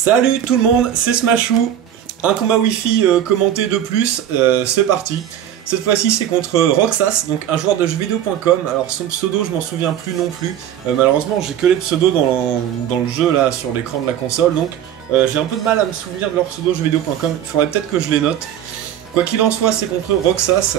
Salut tout le monde, c'est Smashou. Un combat Wi-Fi commenté de plus, c'est parti. Cette fois-ci c'est contre Roxas, donc un joueur de jeuxvideo.com. Alors son pseudo je m'en souviens plus non plus. Malheureusement j'ai que les pseudos dans le jeu là sur l'écran de la console, donc j'ai un peu de mal à me souvenir de leur pseudo jeuxvideo.com. Il faudrait peut-être que je les note. Quoi qu'il en soit, c'est contre Roxas.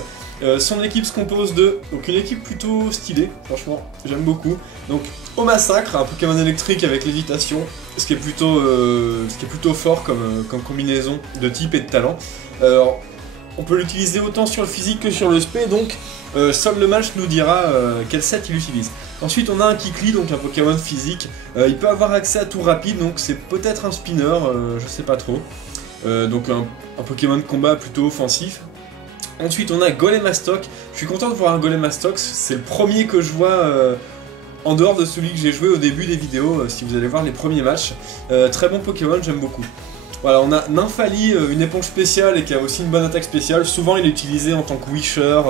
Son équipe se compose de... Donc une équipe plutôt stylée, franchement, j'aime beaucoup. Donc au massacre, un Pokémon électrique avec lévitation, ce qui est plutôt fort comme combinaison de type et de talent. Alors, on peut l'utiliser autant sur le physique que sur le spé, donc seul le match nous dira quel set il utilise. Ensuite on a un Kikli, donc un Pokémon physique. Il peut avoir accès à tout rapide, donc c'est peut-être un spinner, je sais pas trop. Donc un Pokémon de combat plutôt offensif. Ensuite on a Golemastoc. Je suis content de voir un Golemastoc, c'est le premier que je vois en dehors de celui que j'ai joué au début des vidéos, si vous allez voir les premiers matchs. Très bon Pokémon, j'aime beaucoup. Voilà, on a Nymphali, une éponge spéciale et qui a aussi une bonne attaque spéciale. Souvent il est utilisé en tant que Wisher.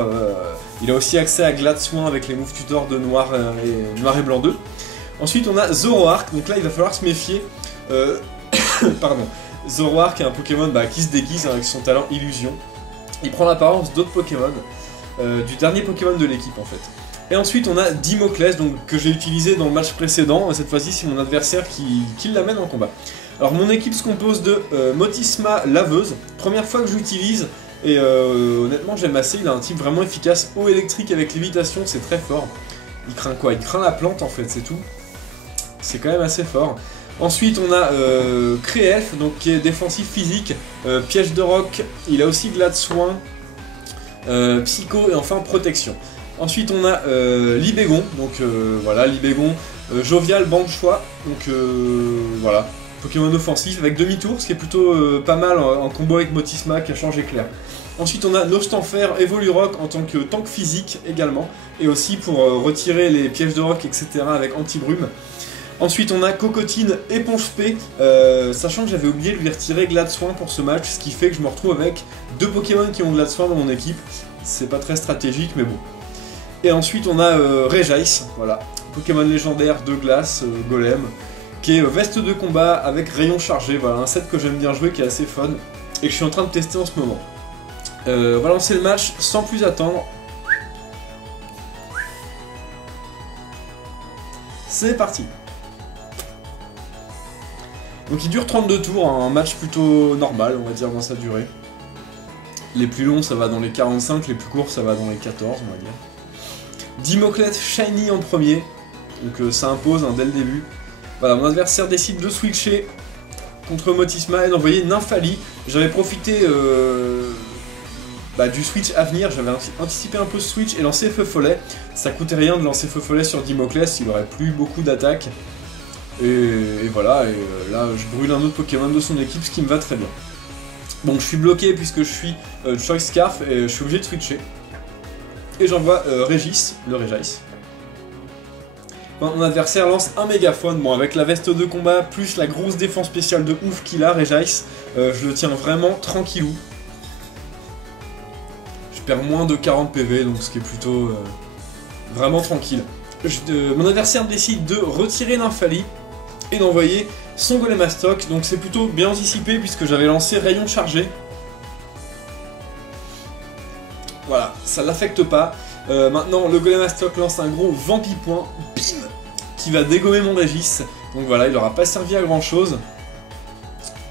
Il a aussi accès à Glade Soin avec les moves tutor de Noir et Blanc 2. Ensuite on a Zoroark, donc là il va falloir se méfier. Pardon. Zoroark est un Pokémon qui se déguise avec son talent Illusion. Il prend l'apparence d'autres Pokémon, du dernier Pokémon de l'équipe en fait. Et ensuite on a Dimoclès, donc que j'ai utilisé dans le match précédent. Cette fois-ci c'est mon adversaire qui l'amène en combat. Alors mon équipe se compose de Motisma Laveuse, première fois que j'utilise, et honnêtement j'aime assez, il a un type vraiment efficace, eau électrique avec lévitation, c'est très fort. Il craint quoi? Il craint la plante en fait, c'est tout. C'est quand même assez fort. Ensuite on a Créelf, donc qui est défensif physique, piège de roc, il a aussi Glade Soin, Psycho et enfin protection. Ensuite on a Libégon, donc voilà, Libégon, Jovial, Banchois, donc voilà, Pokémon offensif avec demi-tour, ce qui est plutôt pas mal en combo avec Motisma qui a changé clair. Ensuite on a Nostanfer, Evolurock en tant que tank physique également, et aussi pour retirer les pièges de roc, etc. avec anti-brume. Ensuite on a Cocotine, Éponge P, sachant que j'avais oublié de lui retirer Glade Soin pour ce match, ce qui fait que je me retrouve avec deux Pokémon qui ont Glade Soin dans mon équipe. C'est pas très stratégique mais bon. Et ensuite on a Regice, voilà, Pokémon légendaire de glace, Golem, qui est veste de combat avec rayon chargé, voilà, un set que j'aime bien jouer qui est assez fun, et que je suis en train de tester en ce moment. On va lancer le match sans plus attendre. C'est parti. Donc il dure 32 tours, un match plutôt normal, on va dire, dans sa durée. Les plus longs, ça va dans les 45, les plus courts, ça va dans les 14, on va dire. Dimoclès Shiny en premier, donc ça impose dès le début. Voilà, mon adversaire décide de switcher contre Motisma et d'envoyer Nymphali. J'avais profité du switch à venir, j'avais anticipé un peu ce switch et lancé Feu Follet. Ça coûtait rien de lancer Feu Follet sur Dimoclès, il aurait plus beaucoup d'attaques. Et voilà, et là je brûle un autre Pokémon de son équipe, ce qui me va très bien. Donc je suis bloqué puisque je suis Choice Scarf et je suis obligé de switcher. Et j'envoie Régis, le Regice. Mon adversaire lance un mégaphone, bon avec la veste de combat plus la grosse défense spéciale de ouf qu'il a, Regice, je le tiens vraiment tranquillou. Je perds moins de 40 PV, donc ce qui est plutôt vraiment tranquille. Mon adversaire décide de retirer Nymphali et d'envoyer son Golemastoc, donc c'est plutôt bien anticipé puisque j'avais lancé rayon chargé. Voilà, ça l'affecte pas. Maintenant le Golemastoc lance un gros Vampipoint, bim, qui va dégommer mon Régis. Donc voilà, il n'aura pas servi à grand chose.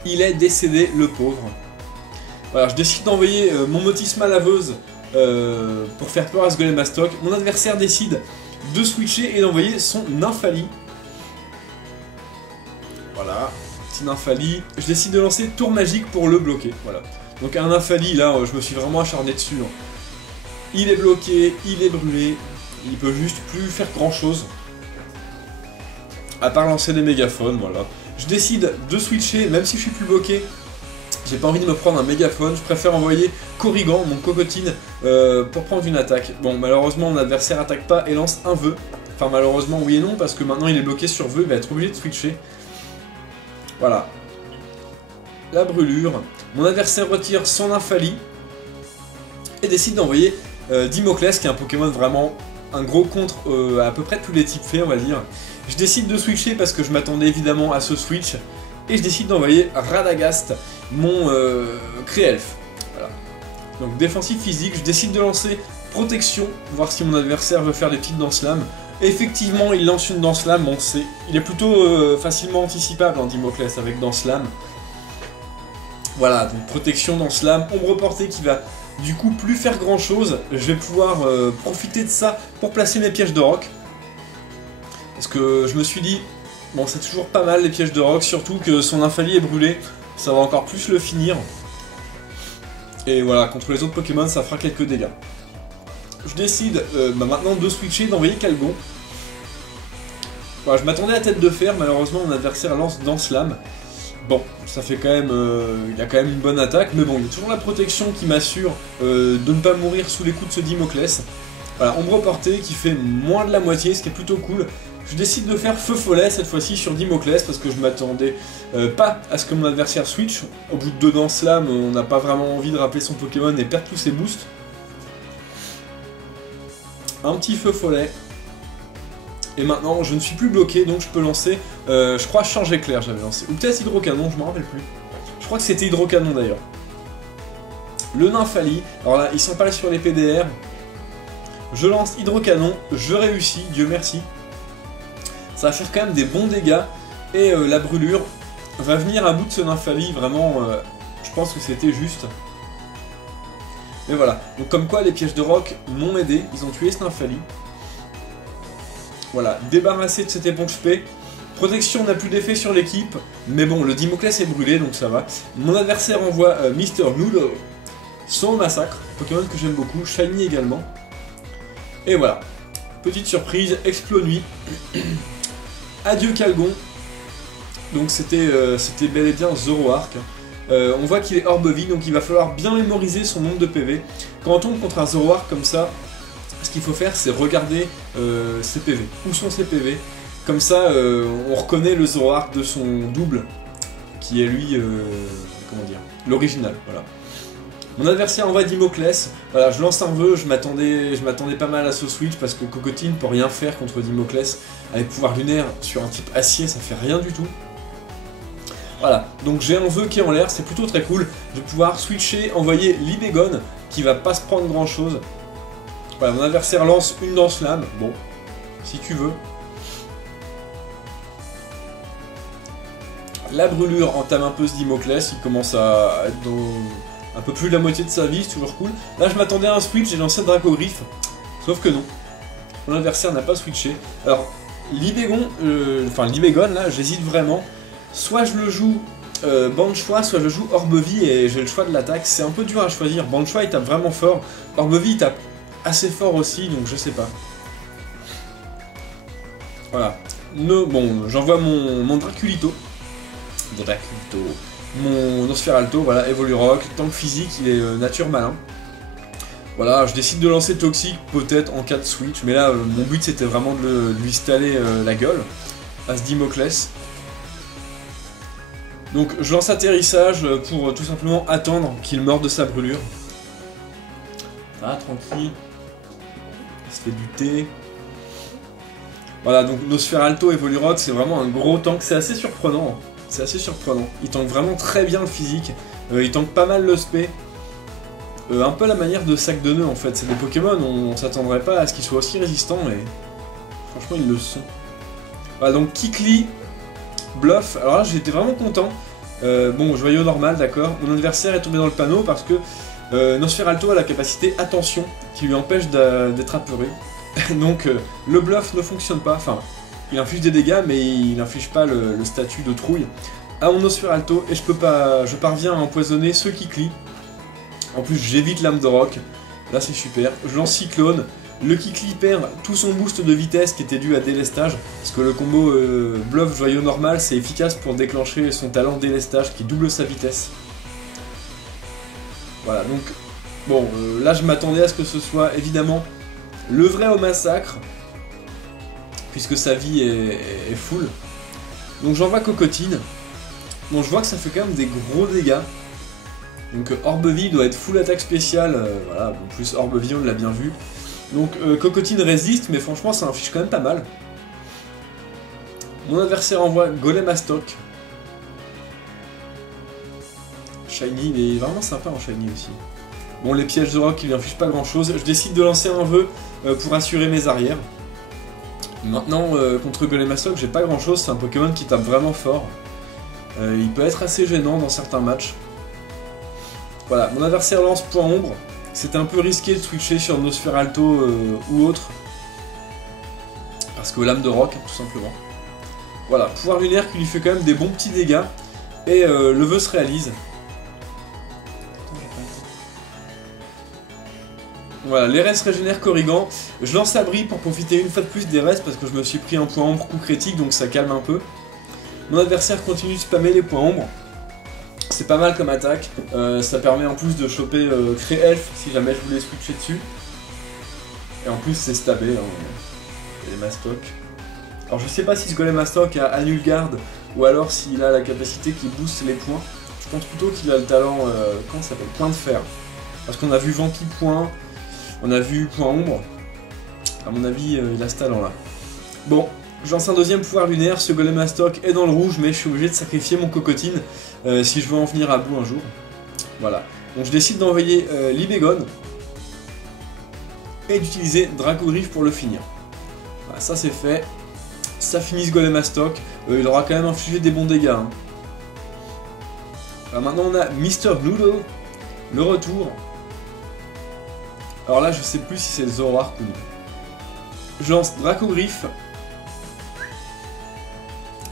Il est décédé, le pauvre. Voilà, je décide d'envoyer mon Motisma Laveuse pour faire peur à ce Golemastoc. Mon adversaire décide de switcher et d'envoyer son Nymphali. Voilà, petit Nymphali. Je décide de lancer Tour Magique pour le bloquer. Voilà. Donc un Nymphali, là, je me suis vraiment acharné dessus. Hein. Il est bloqué, il est brûlé, il peut juste plus faire grand chose. À part lancer des mégaphones, voilà. Je décide de switcher, même si je suis plus bloqué. J'ai pas envie de me prendre un mégaphone, je préfère envoyer Corrigan, mon Cocotine, pour prendre une attaque. Bon, malheureusement, mon adversaire attaque pas et lance un vœu. Enfin, malheureusement, oui et non, parce que maintenant il est bloqué sur vœu, il va être obligé de switcher. Voilà. La brûlure. Mon adversaire retire son Nymphali et décide d'envoyer Dimoclès, qui est un Pokémon vraiment un gros contre à peu près tous les types faits, on va dire. Je décide de switcher parce que je m'attendais évidemment à ce switch. et je décide d'envoyer Radagast, mon Créelfe. Voilà. Donc défensif physique, je décide de lancer protection, voir si mon adversaire veut faire des petites danses lames. Effectivement, il lance une danse lame, bon, il est plutôt facilement anticipable en Dimoclès avec danse lame. Voilà, donc protection, danse lame, ombre portée qui va du coup plus faire grand chose. Je vais pouvoir profiter de ça pour placer mes pièges de roc. Parce que je me suis dit, bon, c'est toujours pas mal les pièges de roc, surtout que son Nymphalie est brûlé, ça va encore plus le finir. Et voilà, contre les autres Pokémon, ça fera quelques dégâts. Je décide maintenant de switcher, d'envoyer Calgon. Voilà, je m'attendais à tête de fer, malheureusement mon adversaire lance Danse Lame. Bon, ça fait quand même, il a quand même une bonne attaque, mais bon, il y a toujours la protection qui m'assure de ne pas mourir sous les coups de ce Dimoclès. Voilà, ombre portée qui fait moins de la moitié, ce qui est plutôt cool. Je décide de faire Feu Follet cette fois-ci sur Dimoclès parce que je m'attendais pas à ce que mon adversaire switch. Au bout de 2 Danse Lame, on n'a pas vraiment envie de rappeler son Pokémon et perdre tous ses boosts. Un petit Feu Follet. Et maintenant, je ne suis plus bloqué, donc je peux lancer, je crois, Change Éclair, j'avais lancé. Ou peut-être Hydrocanon, je me rappelle plus. Je crois que c'était Hydrocanon, d'ailleurs. Le Nymphalie. Alors là, ils sont pas sur les PDR. Je lance Hydrocanon, je réussis, Dieu merci. Ça va faire quand même des bons dégâts. Et la brûlure va venir à bout de ce Nymphalie, vraiment, je pense que c'était juste. Mais voilà, donc comme quoi les pièges de roc m'ont aidé, ils ont tué ce Nymphalie. Voilà, débarrassé de cette éponge P. Protection n'a plus d'effet sur l'équipe, mais bon, le Dimoclès est brûlé, donc ça va. Mon adversaire envoie Mr. Noodle, son massacre, Pokémon que j'aime beaucoup, Shiny également. Et voilà, petite surprise, Explonuit. Adieu Calgon. Donc c'était bel et bien Zoroark. On voit qu'il est Orbe-Vie, donc il va falloir bien mémoriser son nombre de PV. Quand on tombe contre un Zoroark comme ça, ce qu'il faut faire, c'est regarder ses PV. Où sont ses PV? Comme ça, on reconnaît le Zoroark de son double, qui est lui, comment dire, l'original, voilà. Mon adversaire envoie Dimoclès. Voilà, je lance un vœu, je m'attendais pas mal à ce switch, parce que Cocotine peut rien faire contre Dimoclès. Avec pouvoir lunaire sur un type acier, ça fait rien du tout. Voilà, donc j'ai un vœu qui est en l'air, c'est plutôt très cool. Je vais pouvoir switcher, envoyer Libégon, qui va pas se prendre grand chose. Voilà, mon adversaire lance une Danse Lame, bon, si tu veux. La brûlure entame un peu ce Dimoclès, il commence à être dans un peu plus de la moitié de sa vie, c'est toujours cool. Là je m'attendais à un switch, j'ai lancé Dracogriffe, sauf que non. Mon adversaire n'a pas switché. Alors, Libégon là, j'hésite vraiment. Soit je le joue banc de choix, soit je le joue Orbe-Vie et j'ai le choix de l'attaque. C'est un peu dur à choisir. Banc de choix il tape vraiment fort. Orbe-Vie il tape assez fort aussi, donc je sais pas. Voilà. Bon, j'envoie mon Draculito. Mon Nosferalto, voilà, Evolurock. Tank physique, il est nature malin. Voilà, je décide de lancer Toxique, peut-être en cas de switch. Mais là, mon but c'était vraiment de lui staller la gueule à ce Dimoclès. Donc je lance atterrissage pour tout simplement attendre qu'il meure de sa brûlure. Ah, tranquille. Il se fait buter. Voilà, donc Nosferalto et Evolurock, c'est vraiment un gros tank. C'est assez surprenant. C'est assez surprenant. Il tank vraiment très bien le physique. Il tank pas mal le spé. Un peu à la manière de Sac de Nœuds en fait. C'est des Pokémon, on s'attendrait pas à ce qu'ils soient aussi résistants et franchement ils le sont. Voilà, donc Kikli. Bluff, alors là j'étais vraiment content. Bon, joyau normal, d'accord. Mon adversaire est tombé dans le panneau parce que Nosferalto a la capacité attention qui lui empêche d'être apeuré. Donc le bluff ne fonctionne pas. Enfin, il inflige des dégâts, mais il n'inflige pas le statut de trouille à mon Nosferalto et je parviens à empoisonner ce Kikli. En plus, j'évite l'âme de roc. Là, c'est super. Je lance Cyclone. Le Kikli perd tout son boost de vitesse qui était dû à délestage, parce que le combo bluff joyau normal c'est efficace pour déclencher son talent délestage qui double sa vitesse. Voilà, donc bon, là je m'attendais à ce que ce soit évidemment le vrai au massacre, puisque sa vie est full. Donc j'envoie Cocotine. Bon, je vois que ça fait quand même des gros dégâts. Donc Orbe-Vie doit être full attaque spéciale, voilà, bon, plus Orbe-Vie on l'a bien vu. Donc Cocotine résiste, mais franchement ça inflige quand même pas mal. Mon adversaire envoie Golem à stock. shiny, il est vraiment sympa en shiny aussi. Bon, les pièges de roc, il lui inflige pas grand chose. Je décide de lancer un vœu pour assurer mes arrières. Maintenant, contre Golemastoc, j'ai pas grand chose, c'est un Pokémon qui tape vraiment fort. Il peut être assez gênant dans certains matchs. Voilà, mon adversaire lance point ombre. C'était un peu risqué de switcher sur Nosferalto ou autre. Parce que lame de roc, tout simplement. Voilà, pouvoir lunaire qui lui fait quand même des bons petits dégâts. Et le vœu se réalise. Voilà, l'Eres régénère Corrigan. Je lance Abri pour profiter une fois de plus d'Eres parce que je me suis pris un point ombre coup critique, donc ça calme un peu. Mon adversaire continue de spammer les points ombre. C'est pas mal comme attaque. Ça permet en plus de choper Cré-Elf si jamais je voulais switcher dessus. Et en plus c'est stabé, hein, les Mastoc. Alors je sais pas si ce Golemastoc a Annul Garde ou alors s'il a la capacité qui booste les points. Je pense plutôt qu'il a le talent, comment ça s'appelle, Point de fer. Parce qu'on a vu Vampi Point, on a vu Point Ombre. À mon avis, il a ce talent là. Bon, je lance un deuxième pouvoir lunaire, ce Golemastoc est dans le rouge, mais je suis obligé de sacrifier mon Cocotine si je veux en venir à bout un jour. Voilà. Donc je décide d'envoyer Libégone et d'utiliser Dracogriffe pour le finir. Voilà, ça c'est fait. Ça finit ce Golemastoc. Il aura quand même infligé des bons dégâts. Hein. Alors maintenant on a Mr. Noodle, le retour. Alors là je sais plus si c'est le Zoroark ou non. Je lance Dracogriffe.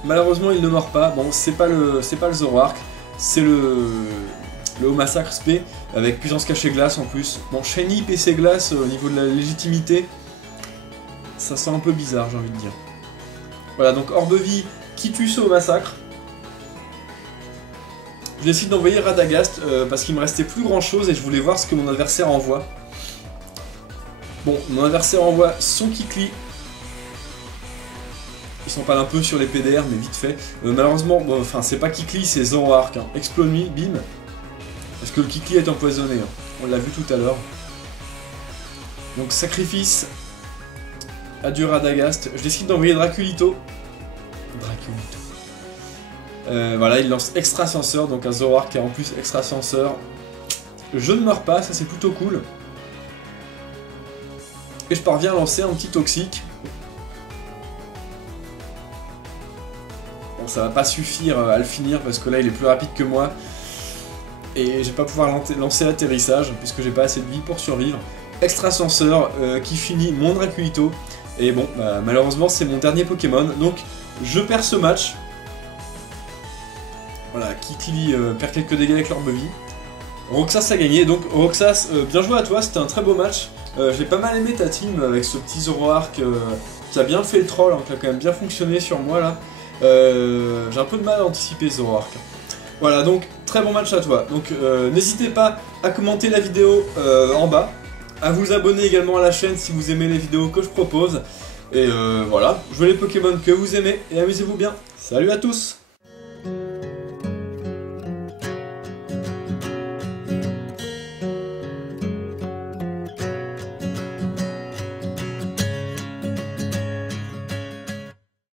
Malheureusement il ne mord pas. Bon, c'est pas le Zoroark, c'est le Haut Massacre SP avec puissance cachée glace en plus. Bon, Shiny PC glace au niveau de la légitimité, ça sent un peu bizarre, j'ai envie de dire. Voilà, donc Orbe-Vie qui tue ce Haut Massacre. Je décide d'envoyer Radagast parce qu'il me restait plus grand chose et je voulais voir ce que mon adversaire envoie. Bon, mon adversaire envoie son Kikli. Ils sont pas un peu sur les PDR, mais vite fait. Malheureusement, bon, enfin, c'est pas Kikli, c'est Zoroark. Hein. Explode-lui, bim. Parce que le Kikli est empoisonné. Hein. On l'a vu tout à l'heure. Donc, sacrifice. Adieu Radagast. Je décide d'envoyer Draculito. Voilà, il lance Extrasenseur, donc un Zoroark qui a en plus Extrasenseur. Je ne meurs pas, ça c'est plutôt cool. Et je parviens à lancer un petit Toxique. Bon, ça va pas suffire à le finir parce que là il est plus rapide que moi. Et je vais pas pouvoir lancer l'atterrissage puisque j'ai pas assez de vie pour survivre. Extrasenseur qui finit mon Draculito. Et bon, bah, malheureusement c'est mon dernier Pokémon. Donc je perds ce match. Voilà, Kikli perd quelques dégâts avec l'Orbe-Vie. Roxas a gagné, donc Roxas, bien joué à toi, c'était un très beau match. J'ai pas mal aimé ta team avec ce petit Zoroark qui a bien fait le troll, hein, qui a quand même bien fonctionné sur moi là. J'ai un peu de mal à anticiper Zoroark. Voilà, donc très bon match à toi. Donc n'hésitez pas à commenter la vidéo en bas, à vous abonner également à la chaîne si vous aimez les vidéos que je propose. Et voilà, jouez les Pokémon que vous aimez et amusez-vous bien. Salut à tous!